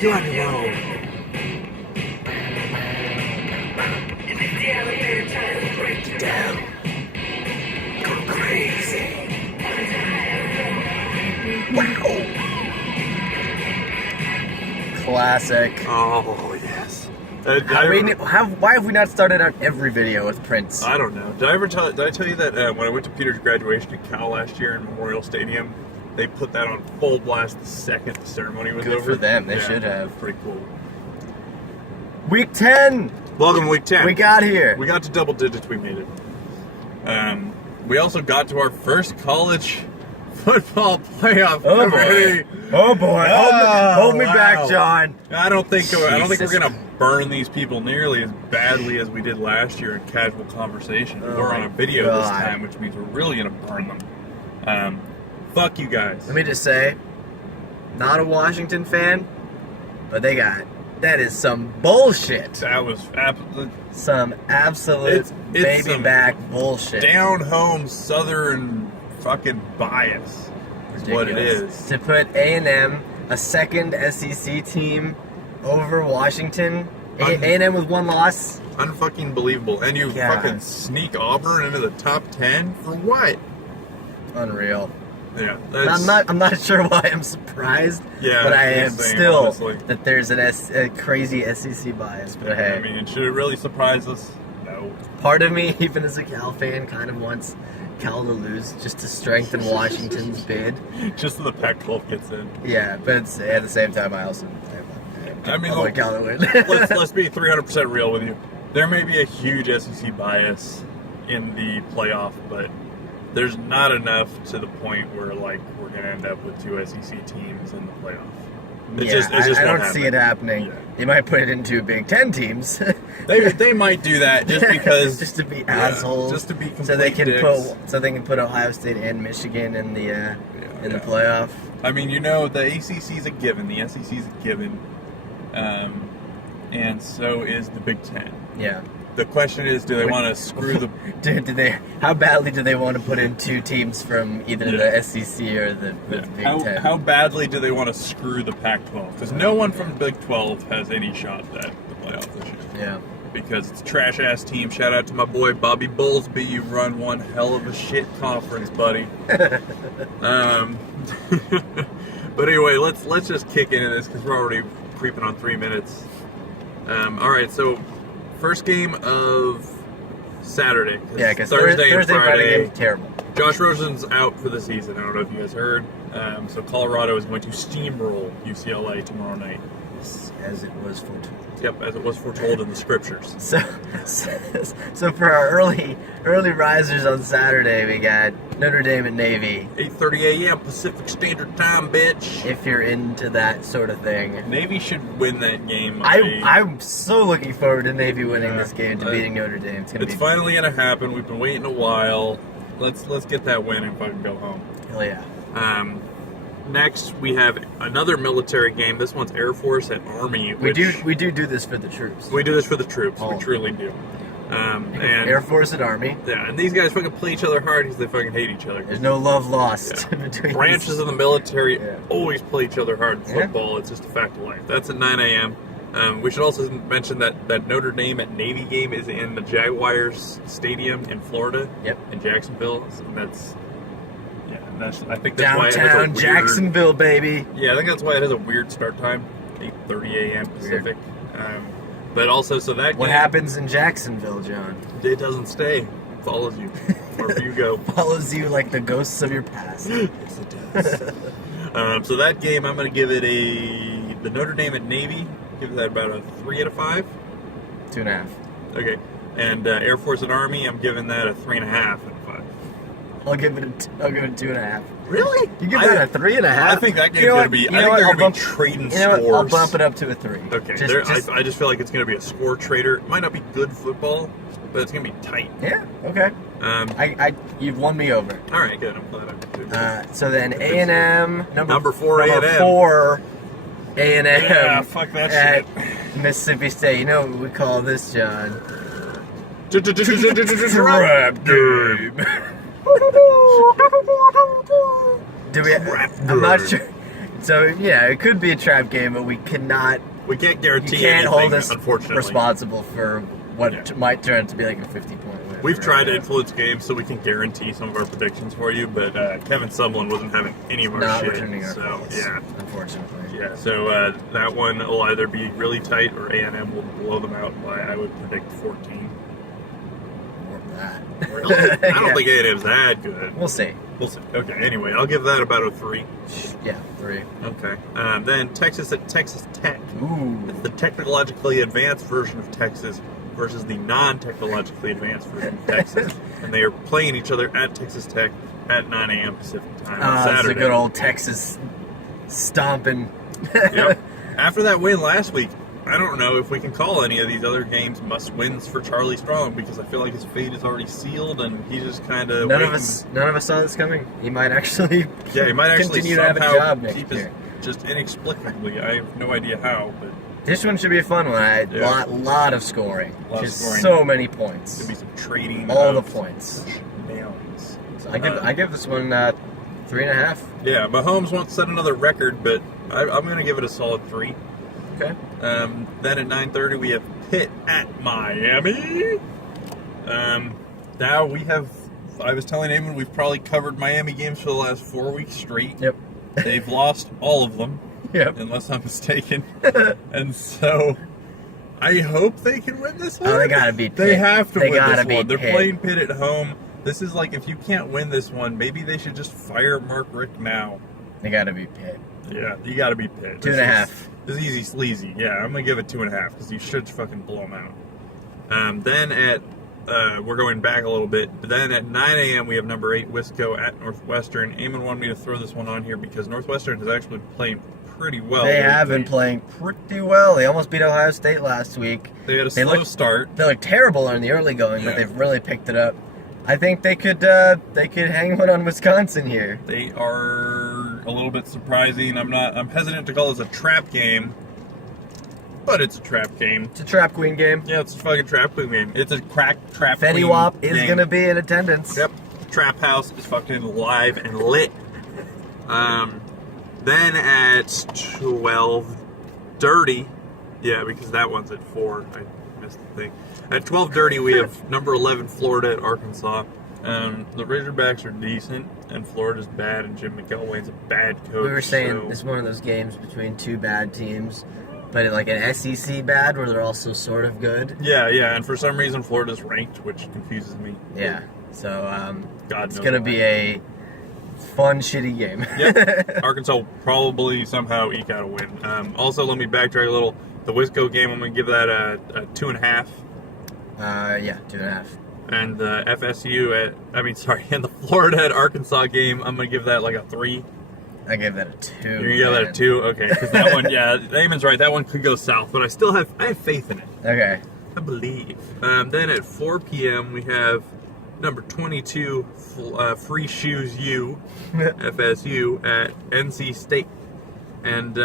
You're on your own. Break it down. Go crazy. Wow. Classic. Oh, yes. Why have we not started out every video with Prince? I don't know. Did I tell you that when I went to Peter's graduation at Cal last year in Memorial Stadium, they put that on full blast the second the ceremony was Good over? for them. They should have. Pretty cool. Week 10. Welcome to week 10. We got here. We got to double digits. We made it. We also got to our first college football playoff. Oh boy! Oh boy! Hold me back, John. I don't think we're gonna burn these people nearly as badly as we did last year in casual conversation. We're on a video this time, which means we're really gonna burn them. Fuck you guys. Let me just say, not a Washington fan, but that is some bullshit. That was some absolute baby back bullshit. Down home Southern fucking bias is what it is. To put A&M, a second SEC team, over Washington. A&M with one loss. Unfucking believable. And you fucking sneak Auburn into the top 10 for what? Unreal. Yeah, I'm not sure why I'm surprised, but I am still honestly. That there's a crazy SEC bias. But hey, I mean, should it really surprise us? No. Part of me, even as a Cal fan, kind of wants Cal to lose just to strengthen Washington's bid. Just so the Pac-12 gets in. Yeah, but at the same time, I also want Cal to win. let's be 300% real with you. There may be a huge SEC bias in the playoff, but there's not enough to the point where we're gonna end up with two SEC teams in the playoff. I don't see it happening. Yeah. They might put it into Big Ten teams. they might do that just because just to be assholes, just to be complete so they can dicks. put Ohio State and Michigan in the the playoff. I mean, the ACC's a given, the SEC's a given, and so is the Big Ten. Yeah. The question is, do they want to screw the... How badly do they want to put in two teams from either the SEC or the Big Ten? How badly do they want to screw the Pac-12? Because no one from the Big 12 has any shot at the playoff this year. Yeah. Because it's a trash-ass team. Shout out to my boy Bobby Bowlesby. You run one hell of a shit conference, buddy. But anyway, let's just kick into this because we're already creeping on 3 minutes. All right, so... First game of Saturday. Yeah, because Thursday and Friday game's terrible. Josh Rosen's out for the season. I don't know if you guys heard. So Colorado is going to steamroll UCLA tomorrow night. As it was foretold. Yep, as it was foretold in the scriptures. So for our early risers on Saturday, we got Notre Dame and Navy. 8:30 a.m. Pacific Standard Time, bitch. If you're into that sort of thing. Navy should win that game. I'm so looking forward to Navy winning this game, to beating Notre Dame. It's finally going to happen. We've been waiting a while. Let's get that win and fucking go home. Hell yeah. Next, we have another military game. This one's Air Force at Army. We do this for the troops. We do this for the troops. We truly do. And Air Force at Army. Yeah, and these guys fucking play each other hard because they fucking hate each other. There's no love lost between branches of the military always play each other hard in football. It's just a fact of life. That's at 9 a.m. We should also mention that Notre Dame at Navy game is in the Jaguars Stadium in Florida. Yep. In Jacksonville. And I think that's why it has a downtown Jacksonville, baby. Yeah, I think that's why it has a weird start time, 8:30 a.m. Pacific. But also, so that what happens in Jacksonville, John? It doesn't stay. It follows you wherever you go. Follows you like the ghosts of your past. Yes, it does. So that game, I'm going to give it the Notre Dame at Navy. Give that about a 3 out of 5. 2.5. Okay, and Air Force at Army, I'm giving that a 3.5 out of 5. I'll give it 2.5. Really? You give that a 3.5? I think that game's going to be. I think they're going to be trading scores. I'll bump it up to a 3. Okay. I just feel like it's going to be a score trader. It might not be good football, but it's going to be tight. Yeah. Okay. You've won me over. All right. Good. I'm glad I did. So then A&M number 4 A&M. Number 4 A&M. Yeah. Fuck that at Mississippi State. You know what we call this, John? Trap game. I'm not sure. So yeah, it could be a trap game, but we cannot. We can't guarantee. You can't anything, hold us unfortunately responsible for what might turn out to be like a 50-point win. We've tried to influence games so we can guarantee some of our predictions for you, but Kevin Sumlin wasn't having any of our not shit. returning our so calls, yeah, unfortunately. Yeah, so that one will either be really tight or A&M will blow them out by, I would predict, 14. More than that. Really? I don't think A&M's that good. We'll see. We'll see. Okay, anyway, I'll give that about a 3. Yeah, 3. Okay. Then Texas at Texas Tech. Ooh. It's the technologically advanced version of Texas versus the non-technologically advanced version of Texas. And they are playing each other at Texas Tech at 9 a.m. Pacific time on Saturday. It's a good old Texas stomping. Yep. After that win last week, I don't know if we can call any of these other games must-wins for Charlie Strong, because I feel like his fate is already sealed, and he's just kind of None of us saw this coming. He might actually. Yeah, he might actually continue to have a somehow job next keep year. just inexplicably. I have no idea how, but this one should be a fun one. Yeah. Lot of scoring. Lot of Just scoring. so many points. there'll be some trading. All the of points. nails. So I give this one 3.5. Yeah, Mahomes won't set another record, but I'm going to give it a solid 3. Okay. Then at 9:30 we have Pitt at Miami. Now we have. I was telling Eamon we've probably covered Miami games for the last 4 weeks straight. Yep. They've lost all of them. Yep. Unless I'm mistaken. And so I hope they can win this one. Oh, they gotta beat Pitt. They have to They win gotta this beat one. They're Pitt. playing Pitt at home. This is like, if you can't win this one, maybe they should just fire Mark Richt now. They gotta be Pitt. Yeah, you gotta beat Pitt. 2.5. This is easy sleazy. Yeah, I'm gonna give it 2.5 because you should fucking blow them out. Then at we're going back a little bit. Then at 9 a.m. we have number 8 Wisco at Northwestern. Eamon wanted me to throw this one on here because Northwestern is actually playing pretty well. They have been playing pretty well. They almost beat Ohio State last week. They had a slow start. They looked terrible in the early going, but they've really picked it up. I think they could hang one on Wisconsin here. They are a little bit surprising. I'm hesitant to call this a trap game, but it's a trap game. It's a trap queen game. Yeah, it's a fucking trap queen game. It's a trap Fetty queen Wap is game. gonna be in attendance. Yep. Trap house is fucking live and lit. Then at 12:30, yeah, because that one's at 4. I missed the thing. At 12:30, we have number 11 Florida at Arkansas. The Razorbacks are decent, and Florida's bad, and Jim McElwain's a bad coach. We were saying so. it's one of those games between two bad teams, but like an SEC bad where they're also sort of good. Yeah, and for some reason Florida's ranked, which confuses me. Yeah, so God it's knows gonna why. be a fun, shitty game. Yep. Arkansas will probably somehow eke out a win. Also, let me backtrack a little. The Wisco game, I'm going to give that a 2.5. Yeah, 2.5. And the and the Florida at Arkansas game, I'm going to give that like a 3. I gave that a 2. You're going to give that a 2? Okay, because that one, yeah, Eamon's right. That one could go south, but I have faith in it. Okay. I believe. Then at 4 p.m., we have number 22, Free Shoes U, FSU, at NC State. And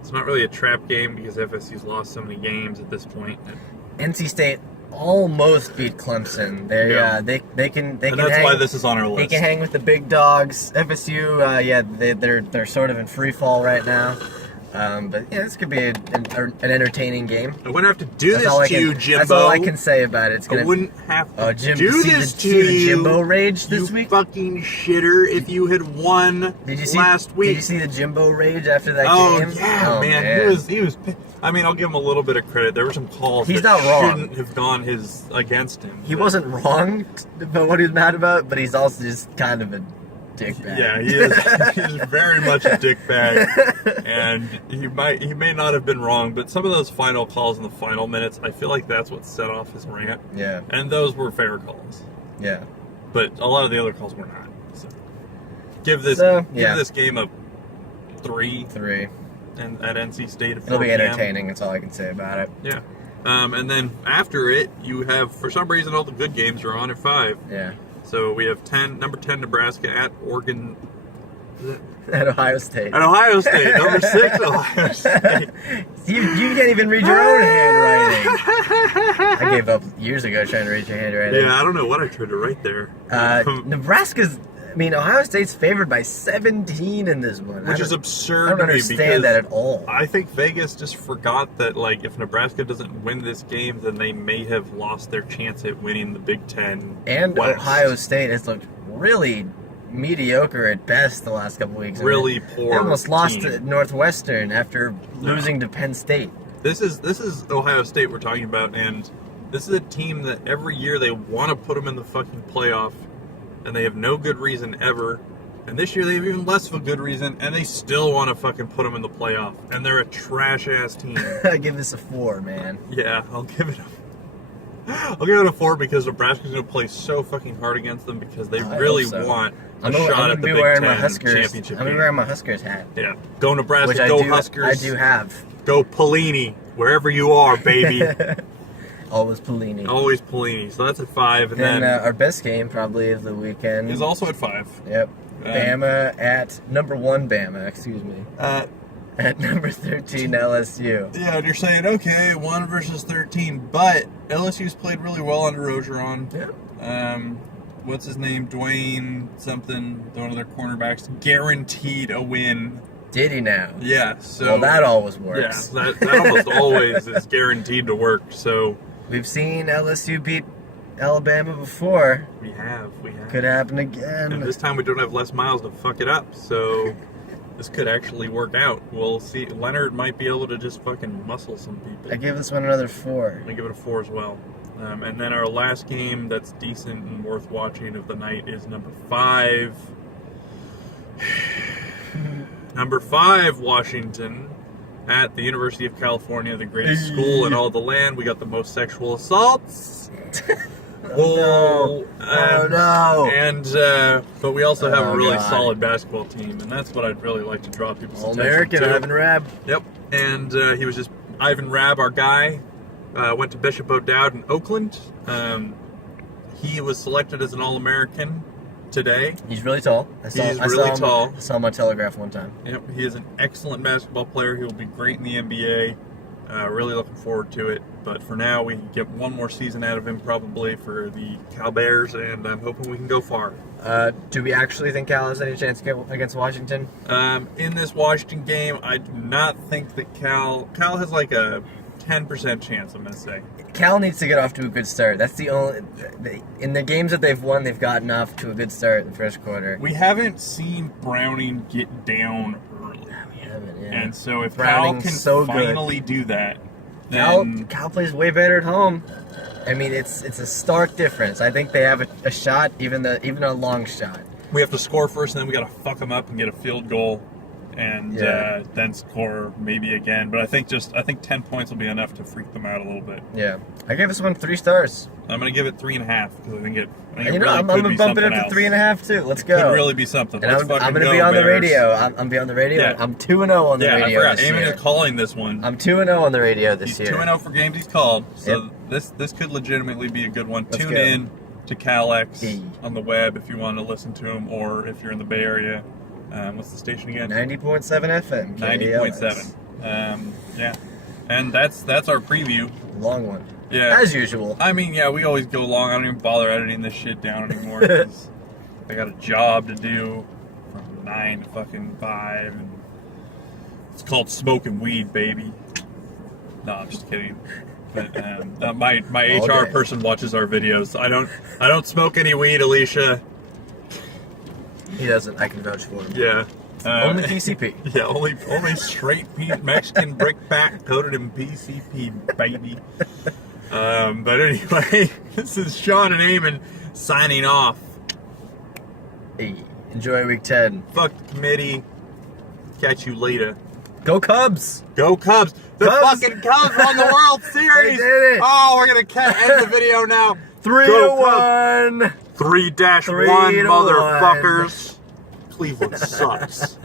it's not really a trap game because FSU's lost so many games at this point. NC State almost beat Clemson. They can. And that's why this is on our list. They can hang with the big dogs. FSU, they're sort of in free fall right now. But yeah, this could be an entertaining game. I wouldn't have to do this to you, Jimbo. That's all I can say about it. I wouldn't have to do this to you. you. Jimbo rage this week? You fucking shitter! If you had won last week. Did you see the Jimbo rage after that game? Oh man, he was. I mean, I'll give him a little bit of credit. There were some calls He's that not wrong. shouldn't have gone against him. He wasn't wrong about what he was mad about, but he's also just kind of a dickbag. Yeah, he is. He's very much a dickbag, and he may not have been wrong, but some of those final calls in the final minutes, I feel like that's what set off his rant. Yeah, and those were fair calls. Yeah, but a lot of the other calls were not. So give this game a 3. 3. And at NC State at 4 It'll be p.m. entertaining. That's all I can say about it. Yeah. And then after it, you have, for some reason, all the good games are on at 5. Yeah. So we have number 10 Nebraska at Oregon. At Ohio State. At Ohio State. Number 6 Ohio State. You can't even read your own handwriting. I gave up years ago trying to read your handwriting. Yeah, I don't know what I tried to write there. Nebraska's mean, Ohio State's favored by 17 in this one. Which is absurd. I don't understand that at all. I think Vegas just forgot that, like, if Nebraska doesn't win this game, then they may have lost their chance at winning the Big Ten. And West. Ohio State has looked really mediocre at best the last couple weeks. Really poor. They almost lost team. to Northwestern after losing to Penn State. This is Ohio State we're talking about, and this is a team that every year they want to put them in the fucking playoff, and they have no good reason ever. And this year they have even less of a good reason, and they still want to fucking put them in the playoff. And they're a trash-ass team. I give this a 4, man. Yeah, I'll give it a 4 because Nebraska's going to play so fucking hard against them because they really want a shot at the Big Ten championship. I'm going to be wearing my Huskers hat. Yeah. Go Nebraska, Which go Huskers. I do have. Go Pelini, wherever you are, baby. Always Pelini. Always Pelini. So that's at 5. And then then our best game probably of the weekend is also at 5. Yep. Bama at number 1 Bama, excuse me. At number 13 LSU. Yeah, and you're saying, okay, 1 versus 13, but LSU's played really well under Ogeron. Yeah. What's his name? Dwayne something, one of their cornerbacks, guaranteed a win. Did he now? Yeah, so... Well, that always works. Yeah, that almost always is guaranteed to work, so... We've seen LSU beat Alabama before. We have. Could happen again. And this time we don't have Les Miles to fuck it up, so... This could actually work out. We'll see. Leonard might be able to just fucking muscle some people. I give this one another 4. I give it a 4 as well. And then our last game that's decent and worth watching of the night is number 5. Number 5, Washington, at the University of California, the greatest school in all the land. We got the most sexual assaults. Oh no! And but we also have a really solid basketball team, and that's what I'd really like to draw people's attention All-American to. Ivan Rabb. Yep, and he was just Ivan Rabb, our guy. Went to Bishop O'Dowd in Oakland. He was selected as an All-American today. He's really tall. I saw him on Telegraph one time. Yep, he is an excellent basketball player. He will be great in the NBA. Really looking forward to it. But for now, we can get one more season out of him probably for the Cal Bears, and I'm hoping we can go far. Do we actually think Cal has any chance to get against Washington? In this Washington game, I do not think that Cal has like a 10% chance, I'm going to say. Cal needs to get off to a good start. That's the only... In the games that they've won, they've gotten off to a good start in the first quarter. We haven't seen Browning get down early. We haven't, yeah. And so if Browning's Cal can finally do that, then... Cal plays way better at home. I mean, it's a stark difference. I think they have a shot, even a long shot. We have to score first, and then we got to fuck them up and get a field goal. And then score maybe again. But I think 10 points will be enough to freak them out a little bit. Yeah. I gave this one 3 stars. I'm going to give it 3.5 because I think it I'm going to bump it up to 3.5 too. Let's go. Could really be something. And I'm going to be on the radio. I'm going to be on the radio. Yeah. I'm 2-0 on the radio. Yeah, I forgot. Amy is calling this one. I'm 2-0 on the radio this year. He's 2-0 for games he's called. So this could legitimately be a good one. Tune in to CalX on the web if you want to listen to him, or if you're in the Bay Area. What's the station again? 90.7 FM. 90.7. Yeah. And that's our preview. Long one. Yeah. As usual. I mean, yeah, we always go long. I don't even bother editing this shit down anymore because I got a job to do from 9 to fucking 5. And it's called smoking weed, baby. No, I'm just kidding. But my HR person watches our videos. I don't smoke any weed, Alicia. He doesn't. I can vouch for him. Yeah. Only PCP. Yeah, only straight Mexican brickbat coated in PCP, baby. But anyway, this is Sean and Eamon signing off. Hey, enjoy week 10. Fuck the committee. Catch you later. Go Cubs! Go Cubs! The fucking Cubs won the World Series! They did it! Oh, we're gonna end the video now. 3-1! 3-1, motherfuckers. Cleveland sucks.